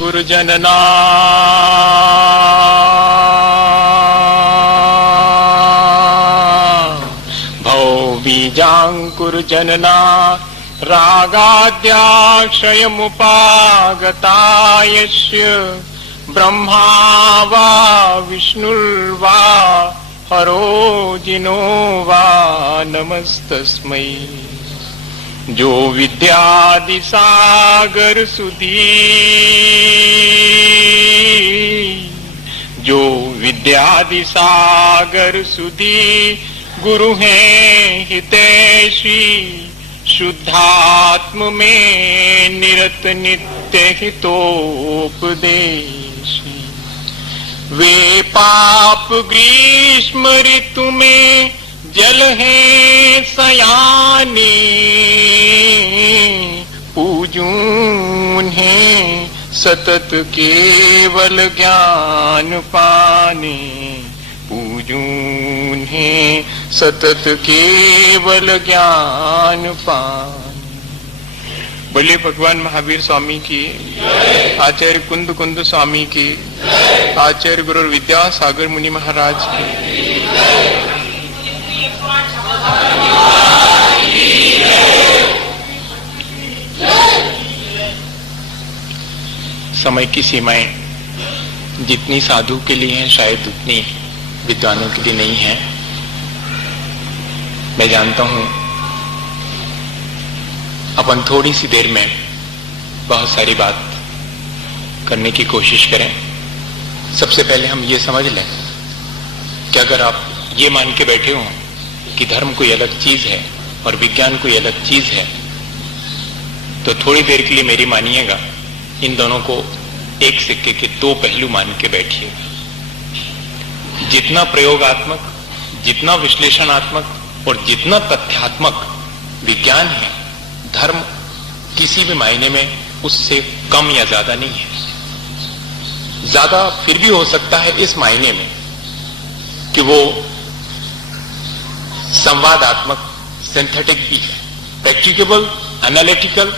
गुरुजनना भवबीजाङ्कुरजनना रागाद्याक्षयमुपागतायस्य ब्रह्मा वा विष्णुर्वा हरो जिनो वा नमस्तस्मै। जो विद्यादिसागर सुधी जो विद्यादिसागर सुधी गुरु हैं हितैषी शुद्धात्म में निरत नित्य हितोपदेशी। वे पाप ग्रीष्म ऋतु में जल है सयाने पूजूं है सतत केवल ज्ञान पाने पूजूं है सतत केवल ज्ञान पाने। बोले भगवान महावीर स्वामी की, आचार्य कुंद कुंद स्वामी की, आचार्य गुरु विद्यासागर मुनि महाराज की। समय की सीमाएं जितनी साधु के लिए हैं शायद उतनी विद्वानों के लिए नहीं है। मैं जानता हूं अपन थोड़ी सी देर में बहुत सारी बात करने की कोशिश करें। सबसे पहले हम ये समझ लें कि अगर आप ये मान के बैठे हो कि धर्म कोई अलग चीज है और विज्ञान कोई अलग चीज है, तो थोड़ी देर के लिए मेरी मानिएगा, इन दोनों को एक सिक्के के दो पहलू मान के बैठिएगा। जितना प्रयोगात्मक, जितना विश्लेषणात्मक और जितना तथ्यात्मक विज्ञान है, धर्म किसी भी मायने में उससे कम या ज्यादा नहीं है। ज्यादा फिर भी हो सकता है इस मायने में कि वो संवादात्मक, सिंथेटिक भी है, प्रैक्टिकेबल, एनालिटिकल,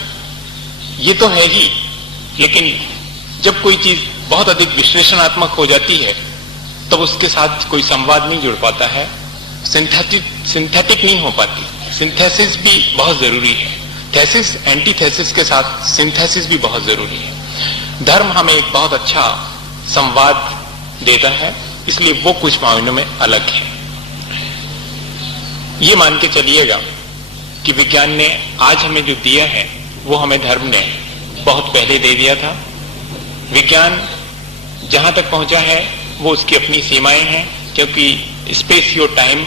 ये तो है ही। लेकिन जब कोई चीज बहुत अधिक विश्लेषणात्मक हो जाती है तब उसके साथ कोई संवाद नहीं जुड़ पाता है, सिंथेटिक नहीं हो पाती। सिंथेसिस भी बहुत जरूरी है। थेसिस, एंटीथेसिस के साथ सिंथेसिस भी बहुत जरूरी है। धर्म हमें एक बहुत अच्छा संवाद देता है, इसलिए वो कुछ मायनों में अलग है। ये मान के चलिएगा कि विज्ञान ने आज हमें जो दिया है वो हमें धर्म ने बहुत पहले दे दिया था। विज्ञान जहां तक पहुंचा है वो उसकी अपनी सीमाएं हैं, क्योंकि स्पेसियो टाइम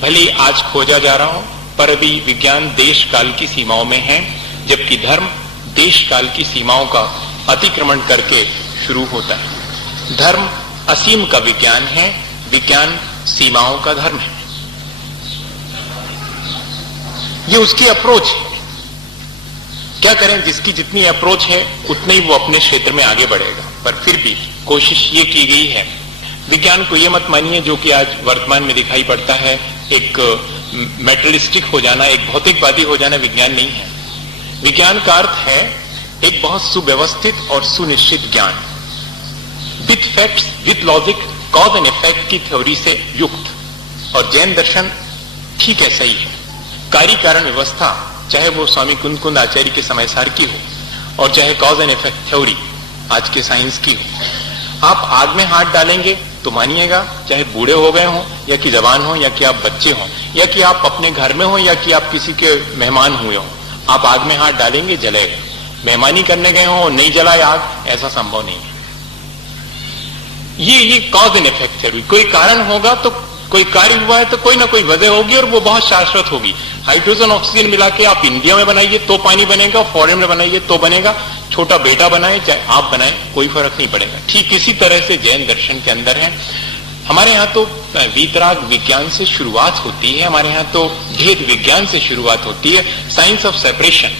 भले ही आज खोजा जा रहा हो पर अभी विज्ञान देश काल की सीमाओं में है, जबकि धर्म देश काल की सीमाओं का अतिक्रमण करके शुरू होता है। धर्म असीम का विज्ञान है, विज्ञान सीमाओं का धर्म है। ये उसकी अप्रोच है। क्या करें, जिसकी जितनी अप्रोच है उतने ही वो अपने क्षेत्र में आगे बढ़ेगा। पर फिर भी कोशिश ये की गई है, विज्ञान को ये मत मानिए जो कि आज वर्तमान में दिखाई पड़ता है, एक मेटलिस्टिक हो जाना, एक भौतिकवादी हो जाना विज्ञान नहीं है। विज्ञान का अर्थ है एक बहुत सुव्यवस्थित और सुनिश्चित ज्ञान, with facts, with logic, cause and effect की थ्योरी से युक्त। और जैन दर्शन ठीक ऐसा ही है। कार्य कारण व्यवस्था, चाहे वो स्वामी कुंद कुंद आचार्य के समय सार की हो और चाहे कॉज एंड इफेक्ट थ्योरी आज के साइंस की हो, आप आग में हाथ डालेंगे तो मानिएगा, चाहे बूढ़े हो गए हों या कि जवान हो या कि आप बच्चे हों या कि आप अपने घर में हो या कि आप किसी के मेहमान हुए हो, आप आग में हाथ डालेंगे जलेगा। मेहमानी करने गए हो और नहीं जलाए आग, ऐसा संभव नहीं है। ये कॉज एंड इफेक्ट थ्योरी, कोई कारण होगा तो कोई कार्य हुआ है तो कोई ना कोई वजह होगी और वो बहुत शाश्वत होगी। हाइड्रोजन ऑक्सीजन मिला के आप इंडिया में बनाइए तो पानी बनेगा, फॉरेन में बनाइए तो बनेगा, छोटा बेटा बनाए चाहे आप बनाए कोई फर्क नहीं पड़ेगा। ठीक इसी तरह से जैन दर्शन के अंदर है। हमारे यहाँ तो वीतराग विज्ञान से शुरुआत होती है, हमारे यहाँ तो भेद विज्ञान से शुरुआत होती है, साइंस ऑफ सेपरेशन।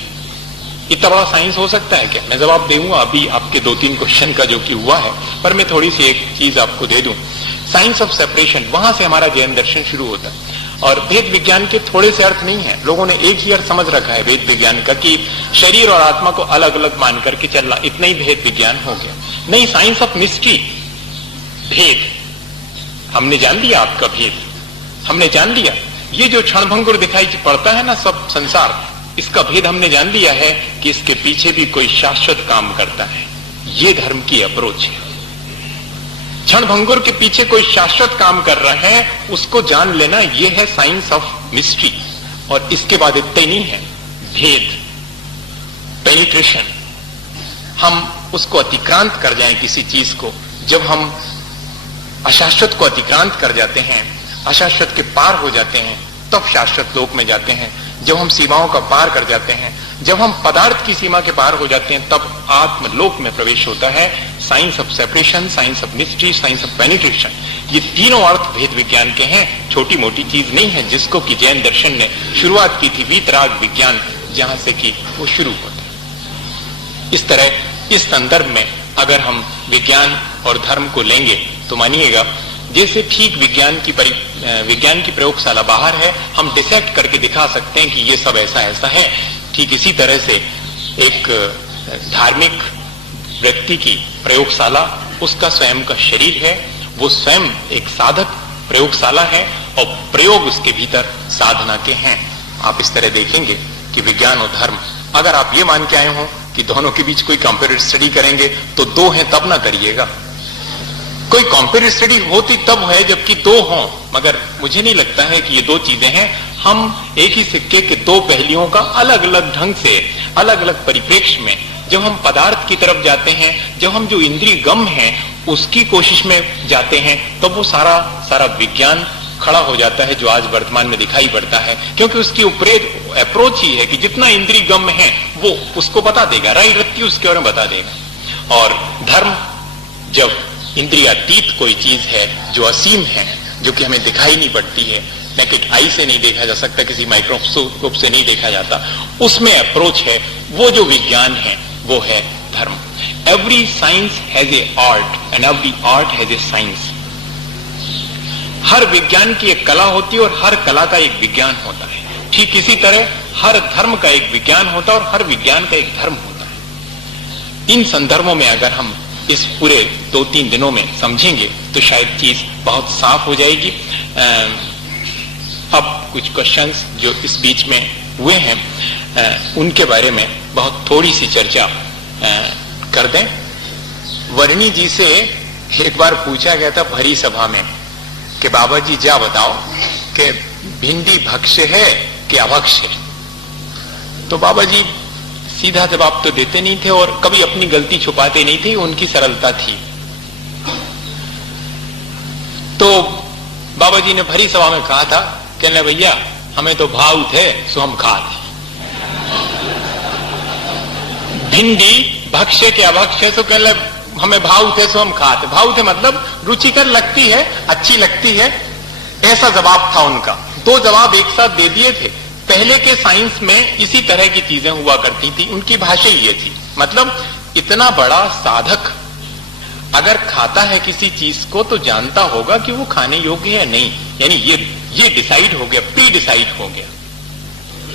इतना बड़ा साइंस हो सकता है क्या? मैं जवाब दूंगा अभी आपके 2-3 क्वेश्चन का जो कि हुआ है, पर मैं थोड़ी सी एक चीज आपको दे दूं। साइंस ऑफ सेपरेशन, वहां से हमारा जैन दर्शन शुरू होता है। और भेद विज्ञान के थोड़े से अर्थ नहीं है, लोगों ने एक ही अर्थ समझ रखा है भेद विज्ञान का कि शरीर और आत्मा को अलग अलग मान करके चलना, इतना ही भेद विज्ञान हो गया। नहीं, साइंस ऑफ मिस्ट्री, भेद हमने जान लिया, आपका भेद हमने जान लिया। ये जो क्षणभंगुर दिखाई पड़ता है ना सब संसार, इसका भेद हमने जान लिया है कि इसके पीछे भी कोई शाश्वत काम करता है। ये धर्म की अप्रोच है। क्षणभंगुर के पीछे कोई शाश्वत काम कर रहा है, उसको जान लेना, यह है साइंस ऑफ मिस्ट्री। और इसके बाद इतना ही नहीं है, भेद, पेनिट्रेशन, हम उसको अतिक्रांत कर जाएं किसी चीज को। जब हम अशाश्वत को अतिक्रांत कर जाते हैं, अशाश्वत के पार हो जाते हैं, तब शाश्वत लोक में जाते हैं। जब हम सीमाओं का पार कर जाते हैं, जब हम पदार्थ की सीमा के पार हो जाते हैं, तब आत्मलोक में प्रवेश होता है। Science of separation, science of mystery, science of penetration, ये तीनों अर्थ भेद विज्ञान के हैं। छोटी मोटी चीज नहीं है, जिसको कि जैन दर्शन ने शुरुआत की थी, वीतराग विज्ञान, जहां से कि वो शुरू होता है। इस तरह इस संदर्भ में अगर हम विज्ञान और धर्म को लेंगे तो मानिएगा, जैसे ठीक विज्ञान की प्रयोगशाला बाहर है, हम डिसेक्ट करके दिखा सकते हैं कि ये सब ऐसा ऐसा है, ठीक इसी तरह से एक धार्मिक व्यक्ति की प्रयोगशाला उसका स्वयं का शरीर है, वो स्वयं एक साधक प्रयोगशाला है और प्रयोग उसके भीतर साधना के हैं। आप इस तरह देखेंगे कि विज्ञान और धर्म, अगर आप ये मान के आए हो कि दोनों के बीच कोई कंपेरेटिव स्टडी करेंगे तो दो हैं तब ना करिएगा। कोई कंपेरेटिव स्टडी होती तब है जबकि दो हों, मगर मुझे नहीं लगता है कि ये दो चीजें हैं। हम एक ही सिक्के के दो पहलुओं का अलग अलग ढंग से, अलग अलग परिप्रेक्ष्य में, जब हम पदार्थ की तरफ जाते हैं, जब हम जो इंद्रिय गम है उसकी कोशिश में जाते हैं, तब वो सारा विज्ञान खड़ा हो जाता है जो आज वर्तमान में दिखाई पड़ता है। क्योंकि उसकी ऊपरी अप्रोच ही है कि जितना इंद्रिय गम है वो उसको बता देगा, राई रत्ती उसके बारे में बता देगा। और धर्म जब इंद्रियातीत कोई चीज है जो असीम है, जो कि हमें दिखाई नहीं पड़ती है, नेकेड आई से नहीं देखा जा सकता, किसी माइक्रोस्कोप से नहीं देखा जाता, उसमें अप्रोच है, वो जो विज्ञान है वो है धर्म। Every science has a art and every art has a science. हर विज्ञान की एक कला होती है और हर कला का एक विज्ञान होता है। ठीक इसी तरह हर धर्म का एक विज्ञान होता है और हर विज्ञान का एक धर्म होता है। इन संदर्भों में अगर हम इस पूरे 2-3 दिनों में समझेंगे तो शायद चीज बहुत साफ हो जाएगी। अब कुछ क्वेश्चंस जो इस बीच में हुए हैं उनके बारे में बहुत थोड़ी सी चर्चा कर दें। वर्णी जी से एक बार पूछा गया था भरी सभा में कि बाबा जी जा बताओ कि भिंडी भक्ष्य है कि अभक्ष्य है। तो बाबा जी सीधा जवाब तो देते नहीं थे और कभी अपनी गलती छुपाते नहीं थे, उनकी सरलता थी। तो बाबा जी ने भरी सभा में कहा था, कहने भैया हमें तो भाव थे सो हम खाते, भिंडी भक्ष्य के अभक्ष्य सो कहने हमें भाव थे सो हम खाते। भाव थे मतलब रुचिकर लगती है, अच्छी लगती है, ऐसा जवाब था उनका। दो जवाब एक साथ दे दिए थे। पहले के साइंस में इसी तरह की चीजें हुआ करती थी, उनकी भाषा ये थी, मतलब इतना बड़ा साधक अगर खाता है किसी चीज को तो जानता होगा कि वो खाने योग्य है नहीं, यानी ये डिसाइड हो गया, प्री डिसाइड हो गया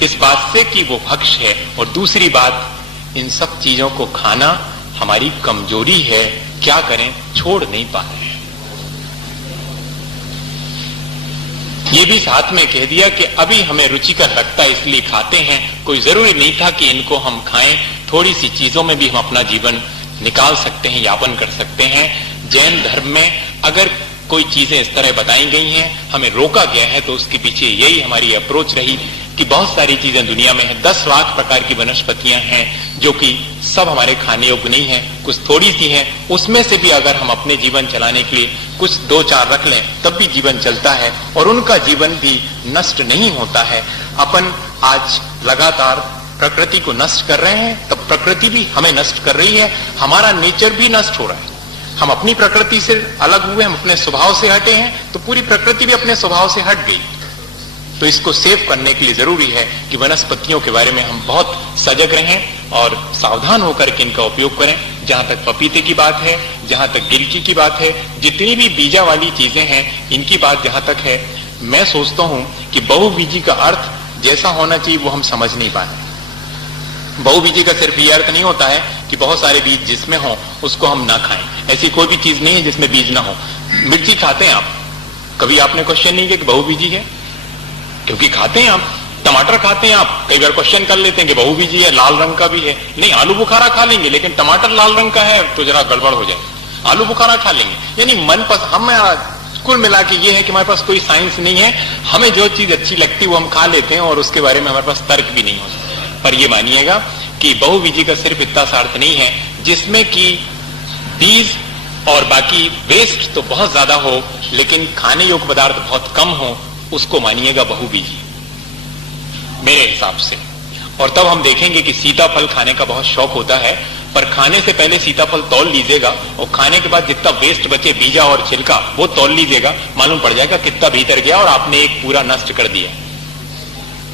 इस बात से कि वो भक्ष्य है। और दूसरी बात, इन सब चीजों को खाना हमारी कमजोरी है, क्या करें, छोड़ नहीं पा रहे हैं। ये भी साथ में कह दिया कि अभी हमें रुचिकर लगता है इसलिए खाते हैं, कोई जरूरी नहीं था कि इनको हम खाएं। थोड़ी सी चीजों में भी हम अपना जीवन निकाल सकते हैं, यापन कर सकते हैं। जैन धर्म में अगर कोई चीजें इस तरह बताई गई हैं, हमें रोका गया है, तो उसके पीछे यही हमारी अप्रोच रही कि बहुत सारी चीजें दुनिया में हैं, 10 लाख प्रकार की वनस्पतियां हैं जो कि सब हमारे खाने योग्य नहीं है, कुछ थोड़ी सी हैं, उसमें से भी अगर हम अपने जीवन चलाने के लिए कुछ 2-4 रख लें तब भी जीवन चलता है और उनका जीवन भी नष्ट नहीं होता है। अपन आज लगातार प्रकृति को नष्ट कर रहे हैं, तब प्रकृति भी हमें नष्ट कर रही है, हमारा नेचर भी नष्ट हो रहा है। हम अपनी प्रकृति से अलग हुए, हम अपने स्वभाव से हटे हैं, तो पूरी प्रकृति भी अपने स्वभाव से हट गई। तो इसको सेव करने के लिए जरूरी है कि वनस्पतियों के बारे में हम बहुत सजग रहें और सावधान होकर के इनका उपयोग करें। जहां तक पपीते की बात है, जहां तक गिलकी की बात है, जितनी भी बीजा वाली चीजें हैं, इनकी बात जहां तक है, मैं सोचता हूं कि बहुबीजी का अर्थ जैसा होना चाहिए वो हम समझ नहीं पाते। बहुबीजी का सिर्फ ये अर्थ नहीं होता है कि बहुत सारे बीज जिसमें हो उसको हम ना खाएं। ऐसी कोई भी चीज नहीं है जिसमें बीज ना हो। मिर्ची खाते हैं आप, कभी आपने क्वेश्चन नहीं किया कि बहुबीजी है? क्योंकि खाते हैं आप। टमाटर खाते हैं आप, कई बार क्वेश्चन कर लेते हैं कि बहुबीजी है, लाल रंग का भी है। नहीं, आलू बुखारा खा लेंगे, लेकिन टमाटर लाल रंग का है तो जरा गड़बड़ हो जाए। आलू बुखारा खा लेंगे, यानी मन पसंद। हम कुल मिला के ये है कि हमारे पास कोई साइंस नहीं है, हमें जो चीज अच्छी लगती है वो हम खा लेते हैं और उसके बारे में हमारे पास तर्क भी नहीं होता। पर ये मानिएगा कि बहुबीजी का सिर्फ इतना सा अर्थ नहीं है जिसमें कि बीज और बाकी वेस्ट तो बहुत ज्यादा हो लेकिन खाने योग्य पदार्थ बहुत कम हो, उसको मानिएगा बहुबीजी मेरे हिसाब से। और तब हम देखेंगे कि सीताफल खाने का बहुत शौक होता है, पर खाने से पहले सीताफल तौल लीजिएगा और खाने के बाद जितना वेस्ट बचे बीजा और छिलका वो तौल लीजिएगा, मालूम पड़ जाएगा कितना भीतर गया और आपने एक पूरा नष्ट कर दिया।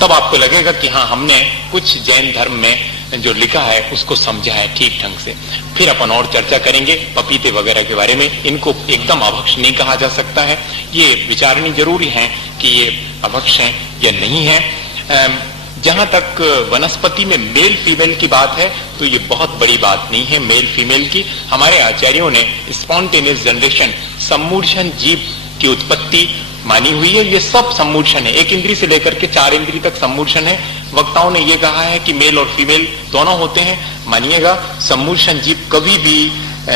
तब आपको लगेगा कि हाँ, हमने कुछ जैन धर्म में जो लिखा है उसको समझा है ठीक ढंग से। फिर अपन और चर्चा करेंगे पपीते वगैरह के बारे में। इनको एकदम अभक्ष नहीं कहा जा सकता है, ये विचारणी जरूरी है कि ये अभक्ष है या नहीं है। जहां तक वनस्पति में मेल फीमेल की बात है तो ये बहुत बड़ी बात नहीं है मेल फीमेल की। हमारे आचार्यों ने स्पॉन्टेनियस जनरेशन, सम्मूर्छन जीव की उत्पत्ति मानी हुई है। ये सब सम्मूर्छन है, एक इंद्री से लेकर के 4 इंद्री तक सम्मूर्छन है। वक्ताओं ने ये कहा है कि मेल और फीमेल दोनों होते हैं। मानिएगा सम्मूर्छन जीव कभी भी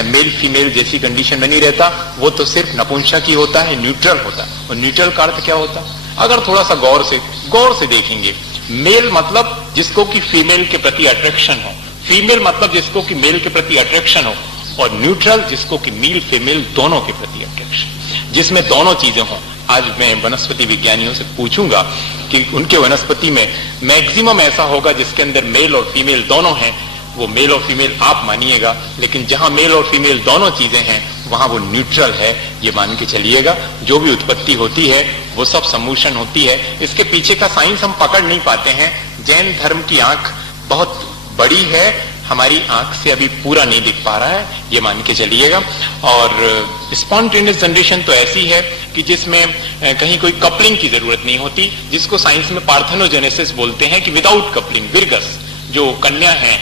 मेल फीमेल जैसी कंडीशन में नहीं रहता, वो तो सिर्फ नपुंसक ही होता है, न्यूट्रल होता है। और न्यूट्रल का अर्थ क्या होता है? अगर थोड़ा सा गौर से देखेंगे, मेल मतलब जिसको कि फीमेल के प्रति अट्रैक्शन हो, फीमेल मतलब जिसको कि मेल के प्रति अट्रैक्शन हो, और न्यूट्रल जिसको कि मेल फीमेल दोनों के प्रति अट्रैक्शन, जिसमें दोनों चीजें हों। आज मैं वनस्पति विज्ञानियों से पूछूंगा कि उनके वनस्पति में मैक्सिमम ऐसा होगा जिसके अंदर मेल और फीमेल दोनों हैं, वो मेल और फीमेल आप मानिएगा। लेकिन जहां मेल और फीमेल दोनों चीजें हैं वहां वो न्यूट्रल है, ये मान के चलिएगा। जो भी उत्पत्ति होती है वो सब सम्मूर्छन होती है। इसके पीछे का साइंस हम पकड़ नहीं पाते हैं। जैन धर्म की आंख बहुत बड़ी है, हमारी आंख से अभी पूरा नहीं दिख पा रहा है, ये मान के चलिएगा। और स्पॉन्टेनियस जनरेशन तो ऐसी है कि जिसमें कहीं कोई कपलिंग की जरूरत नहीं होती, जिसको साइंस में पार्थेनोजेनेसिस बोलते हैं कि विदाउट कपलिंग, विरगस जो कन्या है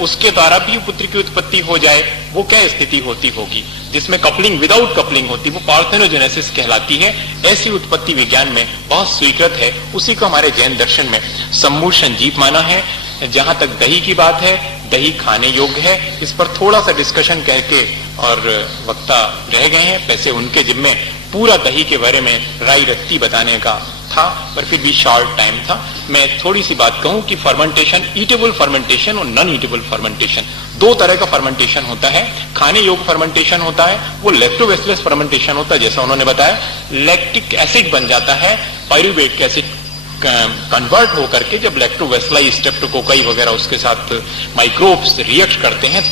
उसके द्वारा भी पुत्र की उत्पत्ति हो जाए, वो क्या स्थिति होती होगी? जिसमें कपलिंग विदाउट कपलिंग होती, वो पार्थेनोजेनेसिस कहलाती है। ऐसी उत्पत्ति विज्ञान में बहुत स्वीकृत है, उसी को हमारे जैन दर्शन में सम्मूर्छन जीव माना है। जहां तक दही की बात है, दही खाने योग्य है। इस पर थोड़ा सा डिस्कशन करके और वक्ता रह गए हैं, वैसे उनके जिम्मे पूरा दही के बारे में राई रत्ती बताने का था, पर फिर भी शॉर्ट टाइम था। मैं थोड़ी सी बात कहूं कि फर्मेंटेशन, ईटेबल फर्मेंटेशन और नॉन ईटेबल फर्मेंटेशन, 2 तरह का फर्मेंटेशन होता है। खाने योग्य फर्मेंटेशन होता है, वो लैक्टोबैसिलस फर्मेंटेशन होता है, जैसा उन्होंने बताया। लैक्टिक एसिड बन जाता है, पायरुवेट एसिड कन्वर्ट होकर के जब लैक्टोबैसिलाई, स्ट्रेप्टोकोकाई वगैरह उसके साथ माइक्रोब्स रिएक्ट करते हैं,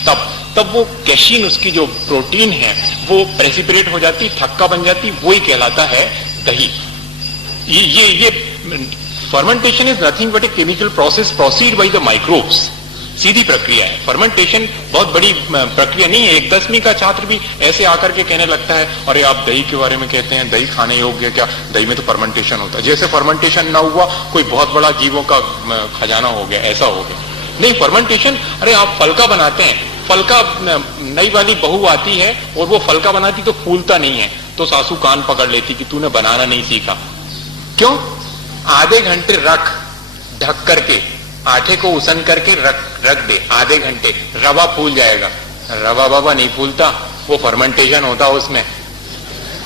तब वो कैशीन, उसकी जो प्रोटीन है वो प्रेसिपिटेट हो जाती, थक्का बन जाती, वही कहलाता है दही। ये fermentation is nothing but a chemical process proceed by the microbes. सीधी प्रक्रिया है फर्मेंटेशन, बहुत बड़ी प्रक्रिया नहीं है। एक 10वीं का छात्र भी ऐसे आकर के कहने लगता है, अरे आप दही के बारे में कहते हैं, दही खाने योग्य क्या? दही में तो फर्मेंटेशन होता है। जैसे फर्मेंटेशन ना हुआ कोई बहुत बड़ा जीवों का खजाना हो गया, ऐसा हो गया। नहीं, फर्मेंटेशन, अरे आप फलका बनाते हैं, फलका नई वाली बहू आती है और वो फलका बनाती तो फूलता नहीं है, तो सासू कान पकड़ लेती कि तूने बनाना नहीं सीखा। क्यों? आधे घंटे रख, ढक करके आटे को उसन करके रख दे, आधे घंटे, रवा फूल जाएगा। रवा बाबा नहीं फूलता, वो फर्मेंटेशन होता उसमें।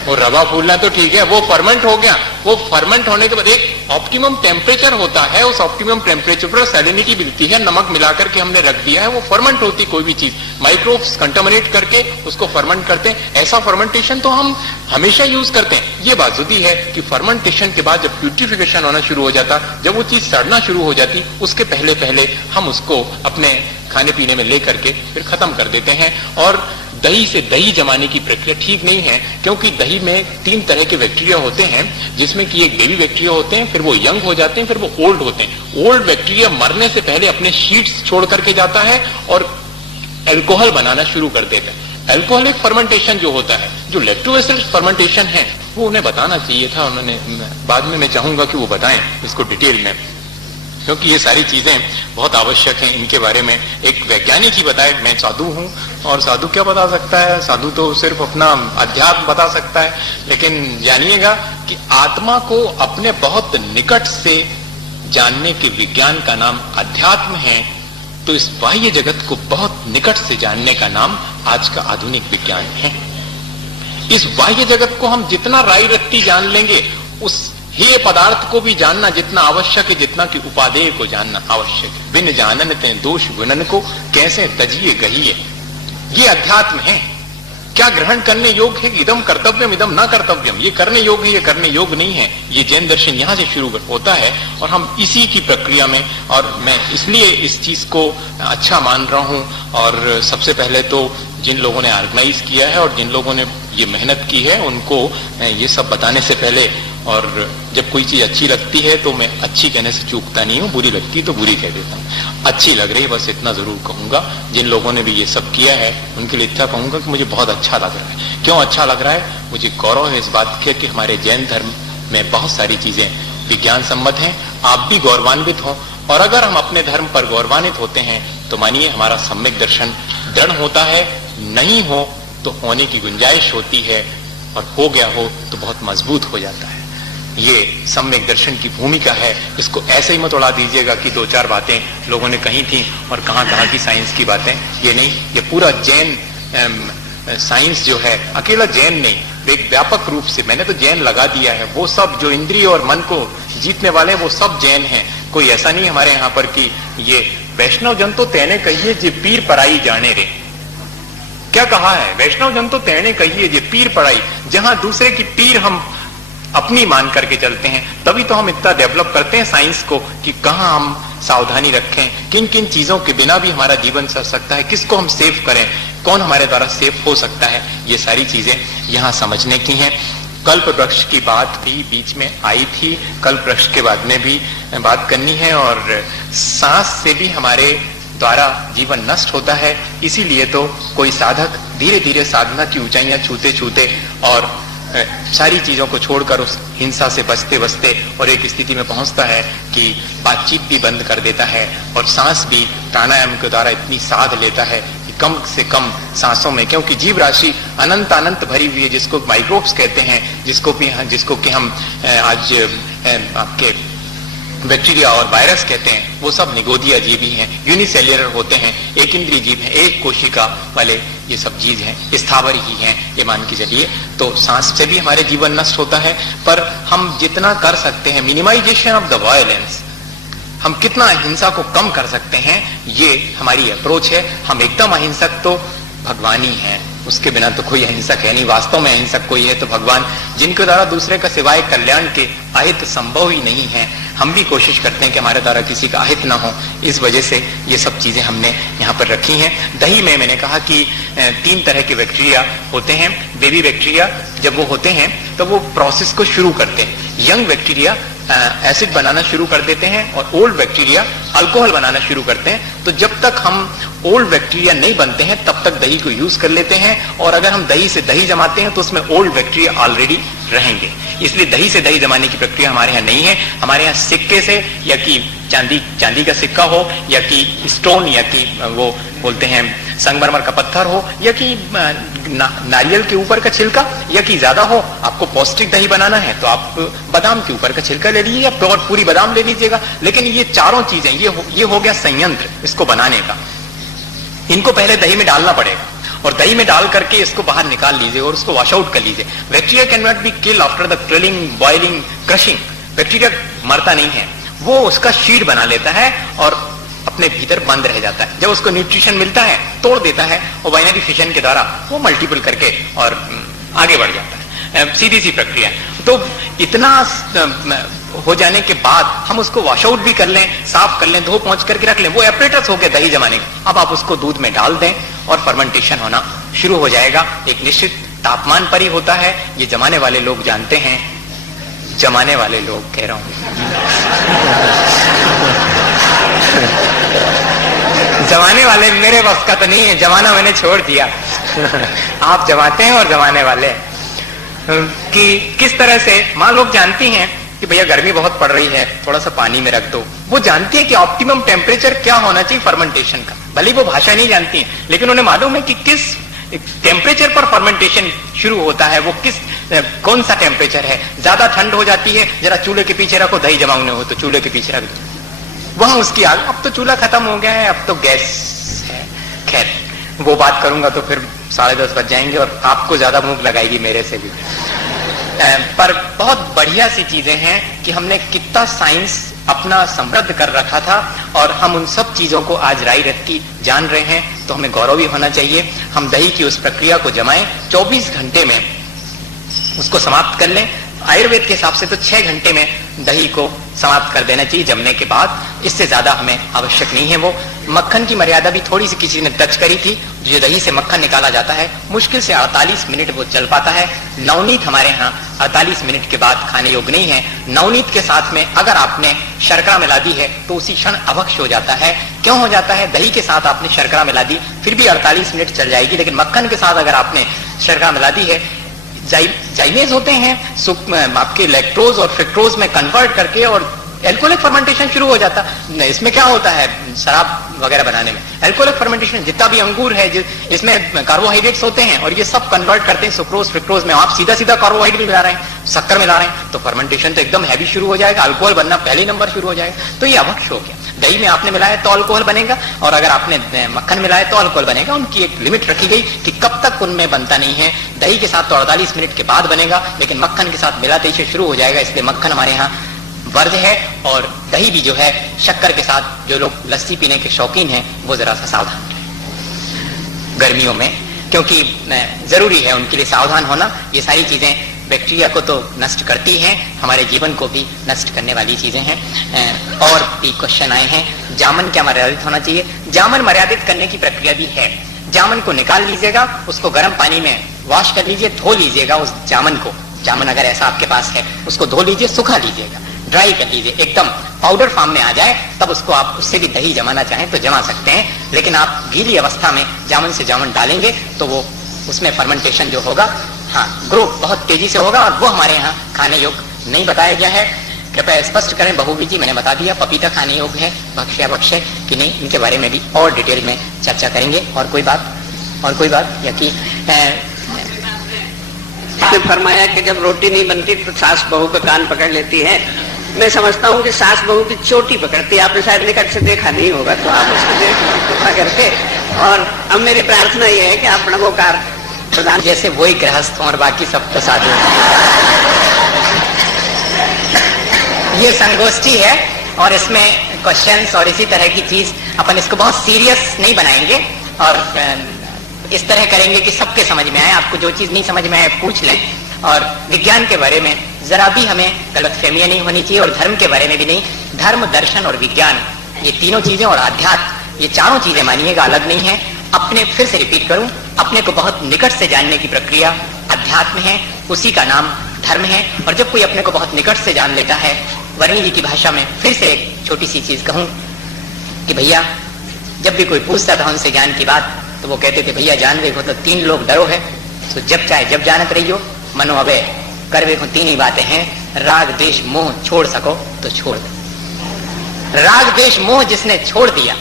वो रवा फूलना तो ठीक है, वो फर्मेंट हो गया। वो फर्मेंट होने के बाद एक ऑप्टिमम टेम्परेचर होता है, उस ऑप्टिमम टेम्परेचर पर सैलिनिटी मिलती है, नमक मिलाकर के हमने रख दिया है, वो फर्मेंट होती कोई भी चीज। माइक्रोब्स कंटामिनेट करके उसको फर्मेंट करते हैं। ऐसा फर्मेंटेशन तो हम हमेशा यूज करते हैं। ये बात जुदी है कि फर्मेंटेशन के बाद जब प्यूट्रिफिकेशन होना शुरू हो जाता, जब वो चीज सड़ना शुरू हो जाती, उसके पहले पहले हम उसको अपने खाने पीने में लेकर के फिर खत्म कर देते हैं। और दही से दही जमाने की प्रक्रिया ठीक नहीं है, क्योंकि दही में 3 तरह के बैक्टीरिया होते हैं, जिसमें कि एक बेबी बैक्टीरिया होते हैं, फिर वो यंग हो जाते हैं, फिर वो ओल्ड होते हैं। ओल्ड बैक्टीरिया मरने से पहले अपने शीट्स छोड़ करके जाता है और अल्कोहल बनाना शुरू कर देता है। अल्कोहलिक फर्मेंटेशन जो होता है, जो लैक्टोबैसिलस फर्मेंटेशन है, वो उन्हें बताना चाहिए था, उन्होंने बाद में मैं चाहूंगा कि वो बताएं इसको डिटेल में, क्योंकि ये सारी चीजें बहुत आवश्यक हैं। इनके बारे में एक वैज्ञानिक ही बताए। मैं साधु हूं और साधु क्या बता सकता है, साधु तो सिर्फ अपना अध्यात्म बता सकता है, लेकिन जानिएगा कि आत्मा को अपने बहुत निकट से जानने के विज्ञान का नाम अध्यात्म है, तो इस बाह्य जगत को बहुत निकट से जानने का नाम आज का आधुनिक विज्ञान है। इस बाह्य जगत को हम जितना राई रत्ती जान लेंगे, उस हेय पदार्थ को भी जानना जितना आवश्यक है, जितना कि उपादेय को जानना आवश्यक है। बिन जानन ते दोष गुणन को कैसे तजिए गहिए, ये अध्यात्म है। क्या ग्रहण करने योग्य है? इदम कर्तव्यम इदम न कर्तव्यम, ये करने योग्य है, ये करने योग्य नहीं है। ये जैन दर्शन यहां से शुरू होता है और हम इसी की प्रक्रिया में, और मैं इसलिए इस चीज को अच्छा मान रहा हूं। और सबसे पहले तो जिन लोगों ने ऑर्गेनाइज किया है और जिन लोगों ने ये मेहनत की है, उनको ये सब बताने से पहले, और जब कोई चीज अच्छी लगती है तो मैं अच्छी कहने से चूकता नहीं हूं, बुरी लगती तो बुरी कह देता हूं। अच्छी लग रही है बस इतना जरूर कहूंगा। जिन लोगों ने भी ये सब किया है उनके लिए इतना कहूंगा कि मुझे बहुत अच्छा लग रहा है। क्यों अच्छा लग रहा है? मुझे गौरव है इस बात के कि हमारे जैन धर्म में बहुत सारी चीजें विज्ञान सम्मत हैं। आप भी गौरवान्वित हो, और अगर हम अपने धर्म पर गौरवान्वित होते हैं तो मानिए हमारा सम्यक दर्शन दृढ़ होता है। नहीं हो तो होने की गुंजाइश होती है, और हो गया हो तो बहुत मजबूत हो जाता है। ये सम्यक दर्शन की भूमिका है। इसको ऐसे ही मत उड़ा दीजिएगा कि दो चार बातें लोगों ने कही थी और कहां की साइंस की बातें। ये नहीं, ये पूरा जैन साइंस जो है, अकेला जैन नहीं, एक व्यापक रूप से मैंने तो जैन लगा दिया है। वो सब जो इंद्रिय और मन को जीतने वाले वो सब जैन हैं। कोई ऐसा नहीं हमारे यहाँ पर कि ये वैष्णव जन तो तेने कहिए जे पीर पराई जाने रे। क्या कहा है? वैष्णव जन तो तेने कहिए जे पीर पराई। जहां दूसरे की पीर हम अपनी मान करके चलते हैं, तभी तो हम इतना डेवलप करते हैं साइंस को कि कहां हम सावधानी रखें, किन किन चीजों के बिना भी हमारा जीवन चल सकता है, किसको हम सेव करें, कौन हमारे द्वारा सेव हो सकता है। ये सारी चीजें यहाँ समझने की हैं। कल्प वृक्ष की बात भी बीच में आई थी, कल्प वृक्ष के बाद में भी बात करनी है। और सांस से भी हमारे द्वारा जीवन नष्ट होता है, इसीलिए तो कोई साधक धीरे धीरे साधना की ऊंचाइयां छूते छूते और सारी चीजों को छोड़कर उस हिंसा से बचते बचते और एक स्थिति में पहुंचता है कि बातचीत भी बंद कर देता है और सांस भी प्राणायाम के द्वारा इतनी साध लेता है कि कम से कम सांसों में, क्योंकि जीव राशि अनंत अनंत भरी हुई है, जिसको माइक्रोब्स कहते हैं, जिसको कि हम आज आपके बैक्टीरिया और वायरस कहते हैं, वो सब निगोदिया जीव ही हैं, यूनिसेल्युलर होते हैं, एक इंद्रिय जीव हैं, एक कोशिका वाले ये सब चीज हैं, स्थावर ही हैं, ये मान के चलिए। तो सांस से भी हमारे जीवन नष्ट होता है, पर हम जितना कर सकते हैं मिनिमाइजेशन ऑफ द वायलेंस, हम कितना अहिंसा को कम कर सकते हैं, ये हमारी अप्रोच है। हम एकदम अहिंसक तो भगवान ही है, उसके बिना तो कोई अहिंसक है नहीं। वास्तव में अहिंसक कोई है तो भगवान, जिनके द्वारा दूसरे का सिवाय कल्याण के अहित संभव ही नहीं है। हम भी कोशिश करते हैं कि हमारे द्वारा किसी का अहित ना हो, इस वजह से ये सब चीजें हमने यहाँ पर रखी हैं। दही में मैंने कहा कि 3 तरह के बैक्टीरिया होते हैं। बेबी बैक्टीरिया जब वो होते हैं तो वो प्रोसेस को शुरू करते हैं। यंग बैक्टीरिया एसिड बनाना शुरू कर देते हैं और ओल्ड बैक्टीरिया अल्कोहल बनाना शुरू करते हैं। तो जब तक हम ओल्ड बैक्टीरिया नहीं बनते हैं तब तक दही को यूज कर लेते हैं, और अगर हम दही से दही जमाते हैं तो उसमें ओल्ड बैक्टीरिया ऑलरेडी रहेंगे। इसलिए दही से दही जमाने की प्रक्रिया हमारे यहाँ नहीं है। हमारे यहाँ सिक्के से, या कि चांदी का सिक्का हो, या कि स्टोन, या कि वो बोलते हैं संगमरमर का पत्थर हो, या कि नारियल के ऊपर का छिलका, या कि ज्यादा हो आपको पौष्टिक दही बनाना है तो आप बादाम के ऊपर का छिलका ले लीजिए या पूरी बादाम ले लीजिएगा। लेकिन ये चारों चीजें, ये हो गया संयंत्र इसको बनाने का। इनको पहले दही में डालना पड़ेगा और दही में डाल करके इसको बाहर निकाल लीजिए और उसको वॉश आउट कर लीजिए। Bacteria can not be kill after the grilling, boiling, crushing. Bacteria मरता नहीं है, वो उसका शीट बना लेता है और अपने भीतर बंद रह जाता है। जब उसको न्यूट्रिशन मिलता है तोड़ देता है और बाइनरी फिशन के द्वारा वो मल्टीपल करके और आगे बढ़ जाता है। सीधी सी प्रक्रिया। तो इतना हो जाने के बाद हम उसको वॉश आउट भी कर लें, साफ कर लें, धो पोंछ करके रख लें, वो एपरेटस हो गया दही जमाने का। अब आप उसको दूध में डाल दें और फर्मेंटेशन होना शुरू हो जाएगा। एक निश्चित तापमान पर ही होता है, ये जमाने वाले लोग जानते हैं। जमाने वाले लोग कह रहा हूं, जमाने वाले मेरे बस का तो नहीं है, जमाना मैंने छोड़ दिया। आप जमाते हैं और जमाने वाले। कि किस तरह से माँ लोग जानती हैं कि भैया गर्मी बहुत पड़ रही है, थोड़ा सा पानी में रख दो। वो जानती है कि ऑप्टिमम टेम्परेचर क्या होना चाहिए फर्मेंटेशन का। भले वो भाषा नहीं जानती है, लेकिन उन्हें मालूम है कि किस टेम्परेचर पर फर्मेंटेशन शुरू होता है, वो कौन सा टेम्परेचर है। ज्यादा ठंड हो जाती है, जरा चूल्हे के पीछे रखो, दही जमाने हो तो चूल्हे के पीछे रख दो, वहां उसकी आग। अब तो चूल्हा खत्म हो गया है, अब तो गैस है। खैर वो बात करूंगा तो फिर 10:30 बज जाएंगे और आपको ज्यादा भूख लगाएगी मेरे से भी। पर बहुत बढ़िया सी चीजें हैं कि हमने कितना साइंस अपना समृद्ध कर रखा था और हम उन सब चीजों को आज राई रत्ती जान रहे हैं, तो हमें गौरव भी होना चाहिए। हम दही की उस प्रक्रिया को जमाएं, 24 घंटे में उसको समाप्त कर लें। आयुर्वेद के हिसाब से तो 6 घंटे में दही को समाप्त कर देना चाहिए जमने के बाद, इससे ज्यादा हमें आवश्यक नहीं है। वो मक्खन की मर्यादा भी थोड़ी सी किसी ने टच करी थी। जो दही से मक्खन निकाला जाता है मुश्किल से 48 मिनट वो चल पाता है। नवनीत हमारे यहाँ 48 मिनट के बाद खाने योग्य नहीं है। नवनीत के साथ में अगर आपने शर्करा मिला दी है तो उसी क्षण अभक्ष हो जाता है। क्यों हो जाता है? दही के साथ आपने शर्करा मिला दी, फिर भी 48 मिनट चल जाएगी, लेकिन मक्खन के साथ अगर आपने शर्करा मिला दी है, जाइमेज होते हैं आपके लैक्टोज और फ्रक्टोज में कन्वर्ट करके और एल्कोहलिक फर्मेंटेशन शुरू हो जाता है। इसमें क्या होता है शराब वगैरह बनाने में? एल्कोहलिक फर्मेंटेशन, जितना भी अंगूर है इसमें कार्बोहाइड्रेट्स होते हैं और ये सब कन्वर्ट करते हैं सुक्रोज फ्रक्टोज में। आप सीधा सीधा कार्बोहाइड्रेट मिला रहे हैं, शक्कर मिला रहे हैं, तो फर्मेंटेशन तो एकदम हैवी शुरू हो जाएगा, अल्कोहल बनना पहले नंबर शुरू हो जाएगा। तो ये अभक्ष हो गया। दही में आपने मिलाया तो अल्कोहल बनेगा और अगर आपने मक्खन मिलाया तो अल्कोहल बनेगा। उनकी एक लिमिट रखी गई कि कब तक उनमें बनता नहीं है। दही के साथ तो 48 मिनट के बाद बनेगा, लेकिन मक्खन के साथ मिलाते ही शुरू हो जाएगा, इसलिए मक्खन हमारे यहाँ वर्ज है। और दही भी जो है शक्कर के साथ, जो लोग लस्सी पीने के शौकीन हैं वो जरा सा सावधान रहे गर्मियों में, क्योंकि जरूरी है उनके लिए सावधान होना। ये सारी चीजें बैक्टीरिया को तो नष्ट करती हैं, हमारे जीवन को भी नष्ट करने वाली चीजें हैं। और भी क्वेश्चन आए हैं, जामन क्या मर्यादित होना चाहिए? जामन मर्यादित करने की प्रक्रिया भी है। जामन को निकाल लीजिएगा, उसको गर्म पानी में वॉश कर लीजिए, धो लीजिएगा उस जामन को। जामन अगर ऐसा आपके पास है उसको धो लीजिए, सुखा लीजिएगा, ड्राई कर लीजिए, एकदम पाउडर फॉर्म में आ जाए, तब उसको आप उससे भी दही जमाना चाहें तो जमा सकते हैं। लेकिन आप गीली अवस्था में जामन से जामन डालेंगे तो वो उसमें फर्मेंटेशन जो होगा, हाँ, ग्रोथ बहुत तेजी से होगा और वो हमारे यहाँ खाने योग्य नहीं बताया गया है। कृपया स्पष्ट करें बहुवी जी, मैंने बता दिया पपीता खाने योग्य है, भक्ष्य भक्ष्य कि नहीं, इनके बारे में भी और डिटेल में चर्चा करेंगे। और कोई बात या कि फरमाया कि जब रोटी नहीं बनती तो सास बहू का कान पकड़ लेती है। मैं समझता हूँ कि सास बहू की चोटी पकड़ती है। आपने शायद निकट से देखा नहीं होगा, तो आप उसको देख करके। और अब मेरी प्रार्थना यह है कि आप नमोकार प्रधान जैसे वही गृहस्थ और बाकी सब तो साधु। ये संगोष्ठी है और इसमें क्वेश्चंस और इसी तरह की चीज, अपन इसको बहुत सीरियस नहीं बनाएंगे और इस तरह करेंगे कि सबके समझ में आए। आपको जो चीज नहीं समझ में आए पूछ लें। और विज्ञान के बारे में जरा भी हमें गलतफहमियां नहीं होनी चाहिए और धर्म के बारे में भी नहीं। धर्म, दर्शन और विज्ञान, ये तीनों चीजें और आध्यात्म, ये चारों चीजें मानिएगा अलग नहीं है। अपने, फिर से रिपीट करूं, अपने को बहुत निकट से जानने की प्रक्रिया अध्यात्म है, उसी का नाम धर्म है। और जब कोई अपने को बहुत निकट से जान लेता है, वर्णी जी की भाषा में फिर से एक छोटी सी चीज कहूं कि भैया जब भी कोई पूछता था उनसे ज्ञान की बात, तो वो कहते थे भैया जान देखो तो 3 लोग डरो है, तो जब चाहे जब जानत रहियो, मनो अबे कर देखो 3 ही बातें हैं, राग देश मोह छोड़ सको तो छोड़ दो। राग देश मोह जिसने छोड़ दिया,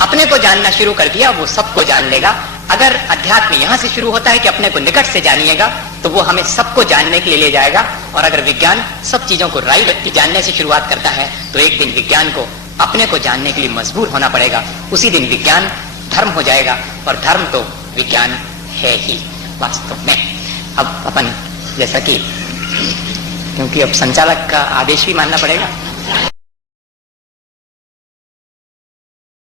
अपने को जानना शुरू कर दिया, वो सबको जान लेगा। अगर अध्यात्म यहां से शुरू होता है कि अपने को निकट से जानिएगा, तो वो हमें सबको जानने के लिए ले जाएगा। और अगर विज्ञान सब चीजों को राई व्यक्ति जानने से शुरुआत करता है, तो एक दिन विज्ञान को अपने को जानने के लिए मजबूर होना पड़ेगा। उसी दिन विज्ञान धर्म हो जाएगा और धर्म तो विज्ञान है ही वास्तव में। अब अपन जैसा कि, क्योंकि अब संचालक का आदेश भी मानना पड़ेगा,